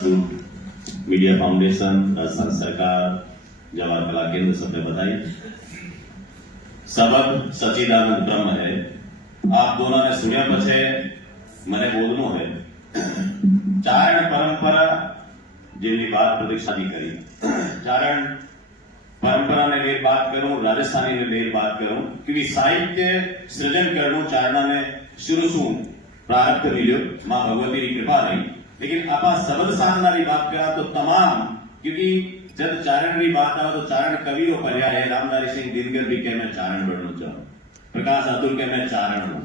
Media foundation, Rajasthan सरकार, जवाहर कला केंद्र सबने बताई। सबक सचिदानंद ब्रह्म है। आप दोनों ने सुनिया पछे मैंने बोलनो है। चारण परंपरा જેવી વાત પ્રતીક્ષાજી કરી। ચારણ परंपरा ने मेरी बात करूं, राजस्थानी ने मेरी बात करूं, क्योंकि साहित्य सृजन करनो चारणा ने शुरू से प्रारंभ मिलो, मां भगवती की कृपा रही। लेकिन आप शब्द साधनारी बात करा तो तमाम, क्योंकि जब चारण की बात आवे तो चारण कवि रो पर्याय है। रामधारी सिंह दिनकर भी कहे मैं चारण बनना चाहूं, प्रकाश अतुल कहे मैं चारण हूं।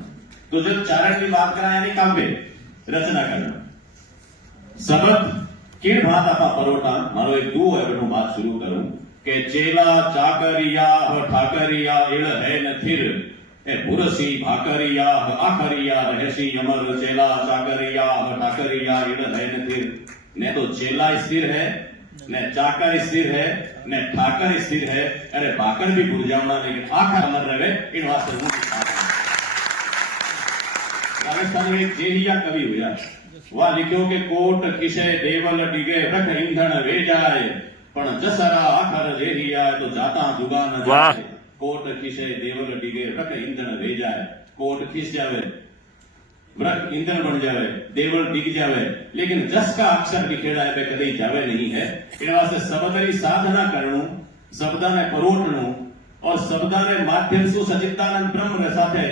तो जब चारण की बात करा यानी काव्य रचना करना, शब्द के भात आपा परोटा मारो एक दो है बनो बात शुरू करूं के चेला चाकरिया ठाकरिया एल है न थिर ए पुरसी भाकरिया आखरिया रहसी अमर चेला चाकरिया ठाकरिया एल है न थिर। ने तो चेला स्थिर है, ने चाकर स्थिर है, ने ठाकर स्थिर है, अरे भाकर भी भूल जाऊंगा लेकिन आखर अमर रहे इन वास्ते राजस्थान में एक जेहिया कवि हुआ, वह लिखो के कोट किसे देवल डिगे रख ईंधण वे जाए पण जसरा आखर जेहिया तो जाता जुगा न जाए। कोट किसे देवल डिगे रख ईंधण वे जाए, कोट खिस जावे व्रत ईंधन बन जावे, देवल डिग जावे, लेकिन जस का अक्षर बिखेड़ा है कदे जावे नहीं है। इन वास्ते शब्दनी साधना करनु, शब्दाने परोटनु और शब्दाने माध्यम से सचिदानंद ब्रह्म साथे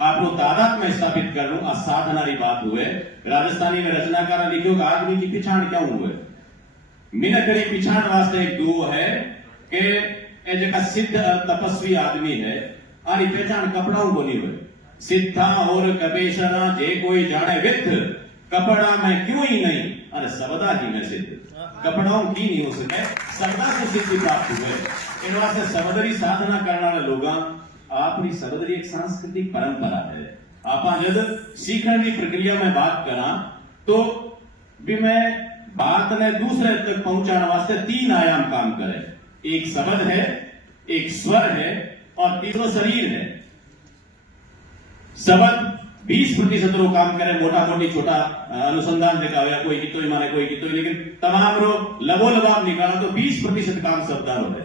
आपको तादाद में स्थापित करनु आ साधना री बात हुए। राजस्थानी में रचनाकार लिखो कि आदमी की पिछाण क्यों हुए। मिनकरी पिछाण वास्ते एक दो है कि ए जका सिद्ध और तपस्वी आदमी है आरी पहचान कपड़ाओं बोली हुए। सिद्धा और कबीशरा जे कोई जाने विथ कपड़ा में क्यों ही नहीं, अरे सबदा ही में सिद्ध कपड़ाओं की नहीं हो सके, सबदा से सिद्धि प्राप्त हुए। इन वास्ते सबदरी साधना करने वाले लोग आपकी सबदरी एक सांस्कृतिक परंपरा है। आप जब सीखने की प्रक्रिया में बात करा तो भी मैं बात ने दूसरे तक पहुंचाने वास्ते तीन आयाम काम करे। एक शब्द है, एक स्वर है और तीसरा शरीर है। शब्द 20% रो काम करे, मोटा मोटी छोटा अनुसंधान दिखावे, कोई कितो माने कोई कितो, लेकिन तमाम रो लबो लबाब निकाला तो 20% काम शब्दारो है।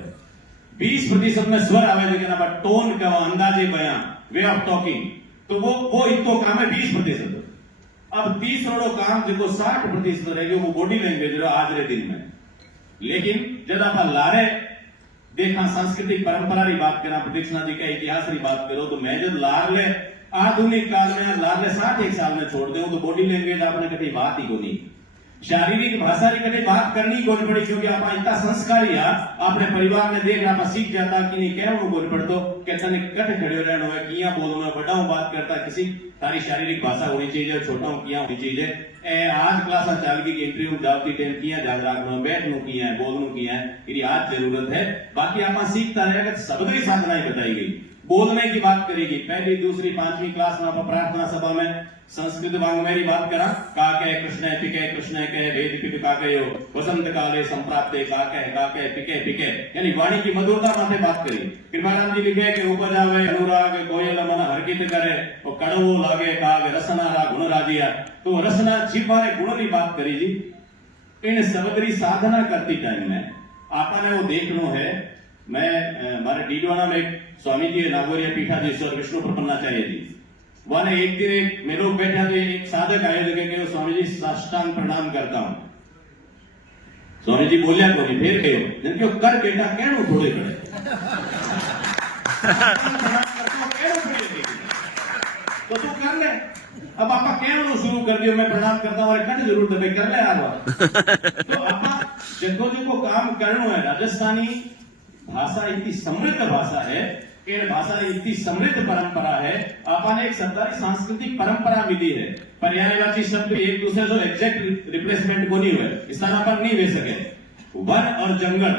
20% में स्वर आवे, लेकिन आप टोन का अंदाजे बयान, वे ऑफ टॉकिंग, तो वो इतो काम है 20%। अब 30 काम जो 60% रहेगी वो बॉडी लैंग्वेज आज रे दिन में। लेकिन जब आप लारे देखा सांस्कृतिक परंपरा की बात करा, प्रतीक्षणा जी का इतिहास की बात करो, तो मैं जब लारले आधुनिक काल में लारले 60 साल में छोड़ दे तो बॉडी लैंग्वेज आपने कभी बात ही को नहीं, शारीरिक भाषा की कभी बात करनी कोई पड़ी, क्योंकि आप इतना संस्कारी अपने परिवार में देख आप सीख जाता कि नहीं क्या वो बोल पड़तो कहता नहीं कट खड़े रहना है, किया बोलना बड़ा बात करता, किसी तारी शारीरिक भाषा होनी चाहिए, छोटा हूं किया होनी चाहिए। आज क्लास चाल की इंटरव्यू दावती टाइम किया ध्यान रखना, बैठनु किया है, बोलनु किया है, ये आज जरूरत है। बाकी आप सीखता रहेगा। शब्द साधनाएं बताई गई, बोलने की बात करेगी। पहली दूसरी पांचवी क्लास में आप प्रार्थना सभा में संस्कृत वांग्मय की बात करा, का कह कृष्ण पिके कृष्ण कह वेद पिप का कहो वसंत काले संप्राप्ते का कह पिके पिके, यानी वाणी की मधुरता माथे बात करी। कृपाराम जी लिखे कि उपज आवे अनुराग कोयल मन हरकित करे और कड़वो लागे काग रसना रा गुण राजिया, तो रसना जीवारे गुण की बात करी जी। इन सबदरी साधना करती टाइम में आपने वो देखनो है। मैं हमारे डीडवाना में स्वामी जी नागौरिया पीठाधीश्वर विष्णु प्रपन्नाचार्य जी, वहां एक दिन एक मेरे लोग बैठा थे, एक साधक आए लगे कि स्वामी जी साष्टांग प्रणाम करता हूं। स्वामी जी बोलिया को नहीं, फिर कहो क्यों कर बेटा कहनो थोड़े खड़े तो तू कर ले। अब आपा कहनो शुरू कर दियो, मैं प्रणाम करता हूं, कट जरूर दबे कर ले यार। तो आपा जगो जगो काम करनो है। राजस्थानी भाषा इतनी समृद्ध भाषा है, भाषा इतनी समृद्ध परंपरा है। आपने एक सरकारी सांस्कृतिक परंपरा मिली है। पर्यायवाची शब्द एक दूसरे से एग्जैक्ट रिप्लेसमेंट को नहीं हुए, इस तरह पर नहीं ले सके। वन और जंगल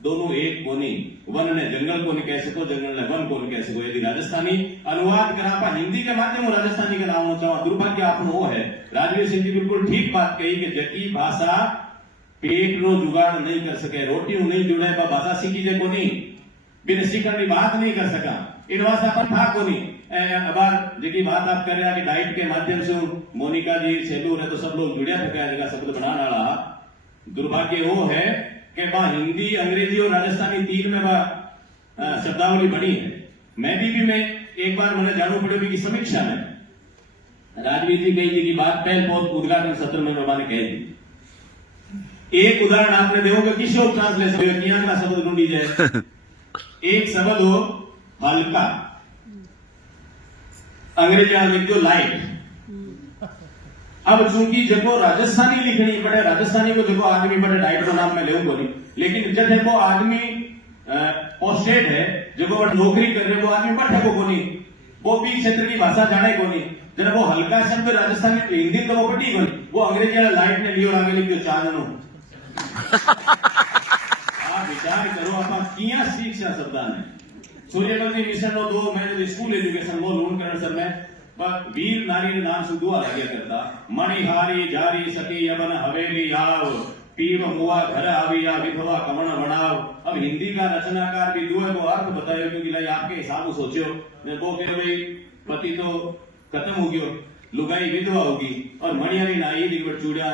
दोनों एक को नहीं, वन ने जंगल को नहीं कह सको, जंगल ने वन को नहीं कह सको। यदि राजस्थानी अनुवाद करा पा हिंदी के माध्यम राजस्थानी का नाम चाहो, दुर्भाग्य आप वो है। राजवीर सिंह जी बिल्कुल ठीक बात कही कि जकी भाषा पेट नो जुगाड़ नहीं कर सके, रोटी नहीं जुड़े भाषा सीखी जे को नहीं, बिना सीखने की बात नहीं कर सका। इन वास्ते अपन था को नहीं अब देखिए बात आप कर रहे हैं कि डाइट के माध्यम से मोनिका जी सेलूर है तो सब लोग जुड़िया थे जगह शब्द बनाने वाला दुर्भाग्य वो है कि वहां हिंदी अंग्रेजी और राजस्थानी तीन में वह शब्दावली बनी है। मैं भी मैं एक बार मैंने जानू पड़े की समीक्षा में राजवीर जी कही थी कि बात पहल बहुत उद्घाटन सत्र में मैंने कही थी। एक उदाहरण आपने देखोगे किशोर ट्रांसलेशन किया का शब्द ढूंढी जाए। एक शब्द हो हल्का, अंग्रेजी में लिख दो लाइट। अब चूंकि जब राजस्थानी लिखनी पड़े राजस्थानी को देखो आदमी पड़े डाइट को नाम में ले को नहीं, लेकिन जब देखो आदमी पोस्टेड है जब वो नौकरी कर रहे वो आदमी पढ़े को नहीं, वो भी क्षेत्र की भाषा जाने को नहीं। जब वो हल्का शब्द राजस्थानी हिंदी तो वो पटी को नहीं, वो अंग्रेजी वाला लाइट ने लियो आगे लिख दो चांदनो। आप विचार करो आप किया शिक्षा शब्दा ने सूर्यमंत्री मिशन नो दो मैं स्कूल एजुकेशन वो लोन करण सर में वीर नारी नाम से दुआ लगे करता मणिहारी जारी सती यमन हवेली आव पीव मुआ घर आविया विधवा कमण बनाव। अब हिंदी का रचनाकार भी दुआ को अर्थ बतायो क्योंकि आपके हिसाब से सोचो वो कह भाई पति तो खत्म हो गयो लुगाई विधवा होगी और मणिहारी नाई चूड़िया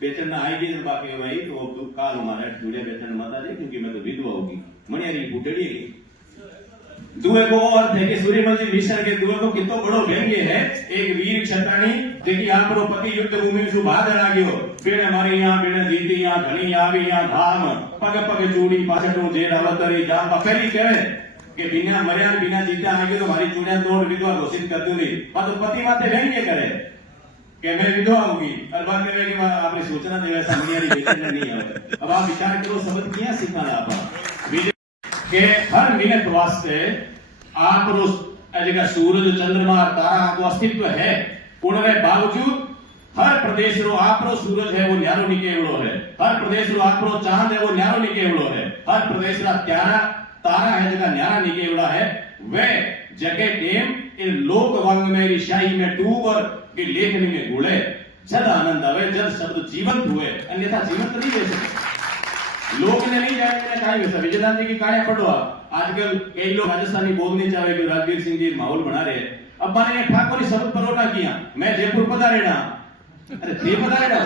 बेचन आएगी बाकी भाई तो काल हमारा चूड़िया बेचन मत आ जाए क्योंकि मैं तो विधवा होगी मणिहारी बुटड़ी दुए को अर्थ है कि सूर्यमंत्री मिशन के दुए को कितो बड़ो व्यंग्य है। एक वीर क्षत्राणी जेकी आपरो पति युद्ध भूमि में भाग लाग्यो बेड़े हमारे यहाँ बेड़े जीती यहाँ धनी आवी यहाँ धाम पग पग चूड़ी पाछटू जेर अवतरी जाम पकड़ी कहे कि बिना मर्या बिना जीता आएगी तो हमारी चूड़ियां तोड़ विधवा घोषित कर दूंगी पर तो पति माते व्यंग्य करे कि मैं विधवा होगी और बाद में कि आपने सूचना दे वैसा नहीं है। अब आप विचार करो शब्द क्या सिखाना आप के हर मिनट वास्ते आप जगह सूरज चंद्रमा तारा को अस्तित्व है उनके बावजूद हर प्रदेश रो आपरो सूरज है वो न्यारो निकेवड़ो है, हर प्रदेश रो आपरो चांद है वो न्यारो निकेवड़ो है, हर प्रदेश रा तारा है जगह न्यारा निकेवड़ा है। वे जगह टेम इन लोक वांग में शाही में डूब और लेखनी में घुड़े जद आनंद आवे जद शब्द जीवंत हुए अन्यथा जीवंत नहीं रह सकते। लोग ने नहीं जाने कहा वैसा विजयदान जी की कहानियां पढ़ो आजकल कई लोग राजस्थानी बोलने चाहे कि राजवीर सिंह जी माहौल बना रहे अब मैंने ठाकुर शब्द परोटा किया मैं जयपुर पधारेड़ा अरे जे पधारेड़ा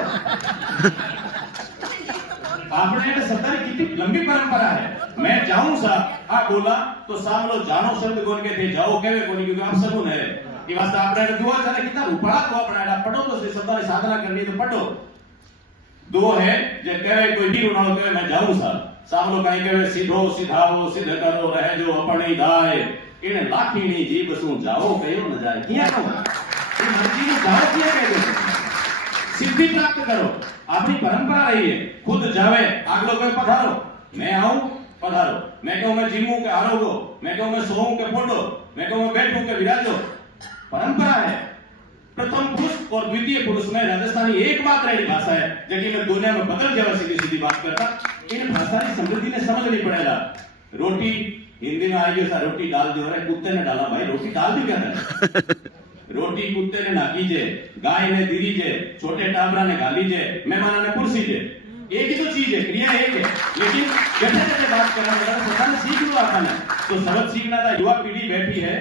आपने सत्ता की कितनी लंबी परंपरा है। मैं जाऊं सा आप बोला तो सामलो जानो शब्द कौन के थे जाओ कहवे कोनी क्योंकि आप सगुन है कि वास्ते आपने दुआ चले कितना रुपड़ा तो अपना पढ़ो तो सत्ता की साधना करनी तो पढ़ो। दो है जे कहे कोई भी उन्होंने कहे मैं जाऊं सा सामलो कहीं कहे सीधो सिधाओ सिद्ध करो रहे जो अपने दाए इन लाखीनी जीव सु जाओ कहो न जाए किया कहो इन मर्जी ने जाओ किया कहते सिद्धि प्राप्त करो अपनी परंपरा रही है खुद जावे आगलो कहे पधारो मैं आऊं पधारो मैं कहूं मैं जीमू के आरोगो मैं कहूं मैं सोऊं के फोटो मैं कहूं मैं बैठूं के विराजो परंपरा है। प्रथम पुरुष और द्वितीय पुरुष में राजस्थानी एकमात्र ऐसी भाषा है जबकि मैं दुनिया में बदल जावा सीधी सीधी बात करता इन भाषा की समृद्धि ने समझ नहीं पड़ेगा। रोटी हिंदी में आएगी ऐसा रोटी डाल जो है कुत्ते ने डाला भाई रोटी डाल भी कहता है रोटी कुत्ते ने नाकी जे गाय ने दीरी जे छोटे टाबरा ने गाली जे मेहमान ने कुर्सी जे एक ही तो चीज है क्रिया एक है लेकिन जैसे जैसे बात करना पता नहीं सीख लो अपन तो सबक सीखना था। युवा पीढ़ी बैठी है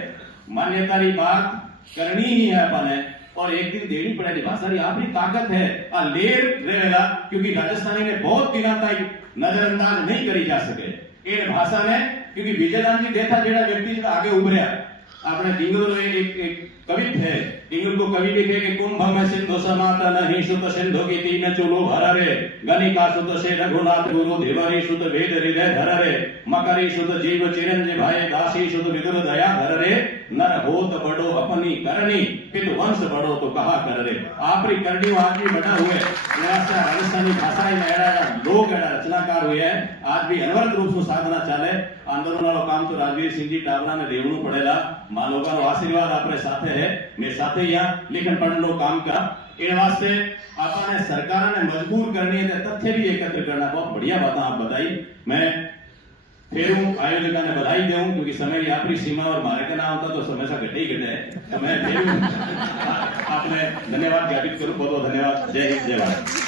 मान्यता की बात करनी ही है अपन और एक दिन देनी पड़ेगी भाषा की आपकी ताकत है लेर रहेगा क्योंकि राजस्थानी ने बहुत दिनों तक नजरअंदाज नहीं करी जा सके इन भाषा ने क्योंकि विजयदान जी देखा जेड़ा व्यक्ति आगे उभरिया आपने डिंगल एक कवि थे डिंगल को कवि लिखे कि कुंभ में सिंधु समाता नहीं सुत सिंधु की तीन चुलो भरा रे गणिका सुत से रघुनाथ गुरु देवरी सुत वेद हृदय धर रे मकरी सुत जीव चिरंजीव भाई दासी सुत विदुर दया धर रे नर होत बड़ो अपनी करनी पितु वंश बड़ो तो कहा कर रे आपरी करनी आदमी बना हुए राजस्थानी भाषा में लोग रचनाकार हुए है आज भी अनवरत रूप से साधना चाले आंदोलन वालों काम तो राजवीर सिंह जी टावरा ने देवनु पड़ेगा मां लोगों का आशीर्वाद अपने साथे है मैं साथे यहाँ लिखन पढ़न लो काम का इन वास्ते आपने सरकार ने मजबूर करनी है तथ्य भी एकत्र करना बहुत बढ़िया बात आप बताई। मैं फिर आयोजक ने बधाई दूं क्योंकि समय की आखिरी सीमा और मारे का नाम होता तो समय सा घटे ही घटे तो मैं आपने धन्यवाद ज्ञापित करूं बहुत बहुत धन्यवाद। जय हिंद जय भारत।